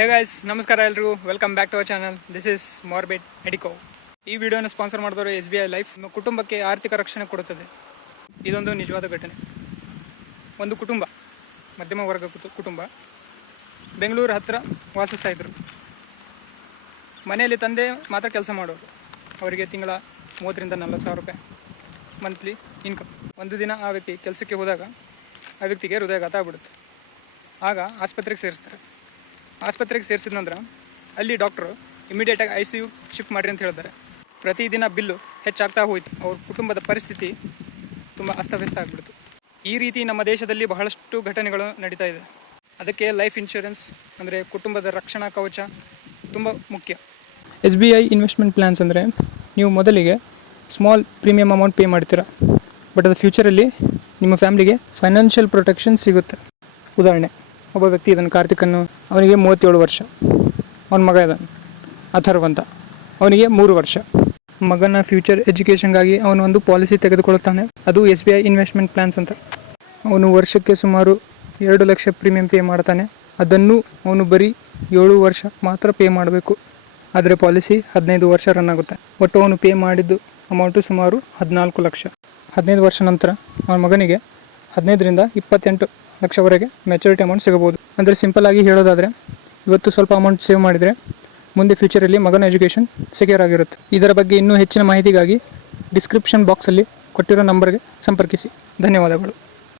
ಹೇ guys, ನಮಸ್ಕಾರ ಎಲ್ರಿಗೂ. Welcome back to our channel. This is Marbet medico. ಈ ವಿಡಿಯೋನ ಸ್ಪಾನ್ಸರ್ ಮಾಡಿದವರು SBI ಲೈಫ್. ನಿಮ್ಮ ಕುಟುಂಬಕ್ಕೆ ಆರ್ಥಿಕ ರಕ್ಷಣೆ ಕೊಡುತ್ತದೆ. ಇದೊಂದು ನಿಜವಾದ ಘಟನೆ. ಒಂದು ಕುಟುಂಬ, ಮಧ್ಯಮ ವರ್ಗ ಕುಟುಂಬ, ಬೆಂಗಳೂರು ಹತ್ತಿರ ವಾಸಿಸ್ತಾ ಇದ್ರು. ಮನೆಯಲ್ಲಿ ತಂದೆ ಮಾತ್ರ ಕೆಲಸ ಮಾಡೋರು. ಅವರಿಗೆ ತಿಂಗಳ 30,000 to 40,000 ರೂಪಾಯಿ ಮಂತ್ಲಿ ಇನ್ಕಮ್. ಒಂದು ದಿನ ಆ ವ್ಯಕ್ತಿ ಕೆಲಸಕ್ಕೆ ಹೋದಾಗ ಆ ವ್ಯಕ್ತಿಗೆ ಹೃದಯಾಘಾತ ಆಗ್ಬಿಡುತ್ತೆ. ಆಗ ಆಸ್ಪತ್ರೆಗೆ ಸೇರಿಸ್ತಾರೆ. ಆಸ್ಪತ್ರೆಗೆ ಸೇರಿಸಿದ ನಂತರ ಅಲ್ಲಿ ಡಾಕ್ಟ್ರು ಇಮಿಡಿಯೇಟಾಗಿ ICU ಶಿಫ್ಟ್ ಮಾಡಿರಿ ಅಂತ ಹೇಳ್ತಾರೆ. ಪ್ರತಿದಿನ ಬಿಲ್ಲು ಹೆಚ್ಚಾಗ್ತಾ ಹೋಯಿತು. ಅವ್ರ ಕುಟುಂಬದ ಪರಿಸ್ಥಿತಿ ತುಂಬ ಅಸ್ತವ್ಯಸ್ತ ಆಗಿಬಿಡ್ತು. ಈ ರೀತಿ ನಮ್ಮ ದೇಶದಲ್ಲಿ ಬಹಳಷ್ಟು ಘಟನೆಗಳು ನಡೀತಾ ಇದೆ. ಅದಕ್ಕೆ ಲೈಫ್ ಇನ್ಶೂರೆನ್ಸ್ ಅಂದರೆ ಕುಟುಂಬದ ರಕ್ಷಣಾ ಕವಚ ತುಂಬ ಮುಖ್ಯ. SBI ಇನ್ವೆಸ್ಟ್ಮೆಂಟ್ ಪ್ಲ್ಯಾನ್ಸ್ ಅಂದರೆ ನೀವು ಮೊದಲಿಗೆ ಸ್ಮಾಲ್ ಪ್ರೀಮಿಯಮ್ ಅಮೌಂಟ್ ಪೇ ಮಾಡ್ತೀರಾ, ಬಟ್ ಅದು ಫ್ಯೂಚರಲ್ಲಿ ನಿಮ್ಮ ಫ್ಯಾಮ್ಲಿಗೆ ಫೈನಾನ್ಷಿಯಲ್ ಪ್ರೊಟೆಕ್ಷನ್ ಸಿಗುತ್ತೆ. ಉದಾಹರಣೆ, ಒಬ್ಬ ವ್ಯಕ್ತಿ ಇದನ್ನು ಕಾರ್ತಿಕನ್ನು, ಅವನಿಗೆ 37 ವರ್ಷ, ಅವನ ಮಗ ಇದ್ದಾನೆ ಅಥರ್ವ್ ಅಂತ, ಅವನಿಗೆ 3 ವರ್ಷ. ಮಗನ ಫ್ಯೂಚರ್ ಎಜುಕೇಷನ್ಗಾಗಿ ಅವನು ಒಂದು ಪಾಲಿಸಿ ತೆಗೆದುಕೊಳ್ಳುತ್ತಾನೆ. ಅದು SBI ಇನ್ವೆಸ್ಟ್ಮೆಂಟ್ ಪ್ಲ್ಯಾನ್ಸ್ ಅಂತ. ಅವನು ವರ್ಷಕ್ಕೆ ಸುಮಾರು 2 ಲಕ್ಷ ಪ್ರೀಮಿಯಂ ಪೇ ಮಾಡ್ತಾನೆ. ಅದನ್ನು ಅವನು ಬರೀ 7 ವರ್ಷ ಮಾತ್ರ ಪೇ ಮಾಡಬೇಕು. ಆದರೆ ಪಾಲಿಸಿ 15 ವರ್ಷ ರನ್ ಆಗುತ್ತೆ. ಒಟ್ಟು ಅವನು ಪೇ ಮಾಡಿದ್ದು ಅಮೌಂಟು ಸುಮಾರು 14 ಲಕ್ಷ. 15 ವರ್ಷ ನಂತರ ಅವನ ಮಗನಿಗೆ 15 to 28 ಲಕ್ಷವರೆಗೆ ಮೆಚುರಿಟಿ ಅಮೌಂಟ್ ಸಿಗಬಹುದು. ಅಂದರೆ ಸಿಂಪಲ್ ಆಗಿ ಹೇಳೋದಾದರೆ, ಇವತ್ತು ಸ್ವಲ್ಪ ಅಮೌಂಟ್ ಸೇವ್ ಮಾಡಿದರೆ ಮುಂದೆ ಫ್ಯೂಚರಲ್ಲಿ ಮಗನ ಎಜುಕೇಷನ್ ಸೆಕ್ಯೂರ್ ಆಗಿರುತ್ತೆ. ಇದರ ಬಗ್ಗೆ ಇನ್ನೂ ಹೆಚ್ಚಿನ ಮಾಹಿತಿಗಾಗಿ ಡಿಸ್ಕ್ರಿಪ್ಷನ್ ಬಾಕ್ಸಲ್ಲಿ ಕೊಟ್ಟಿರೋ ನಂಬರ್ಗೆ ಸಂಪರ್ಕಿಸಿ. ಧನ್ಯವಾದಗಳು.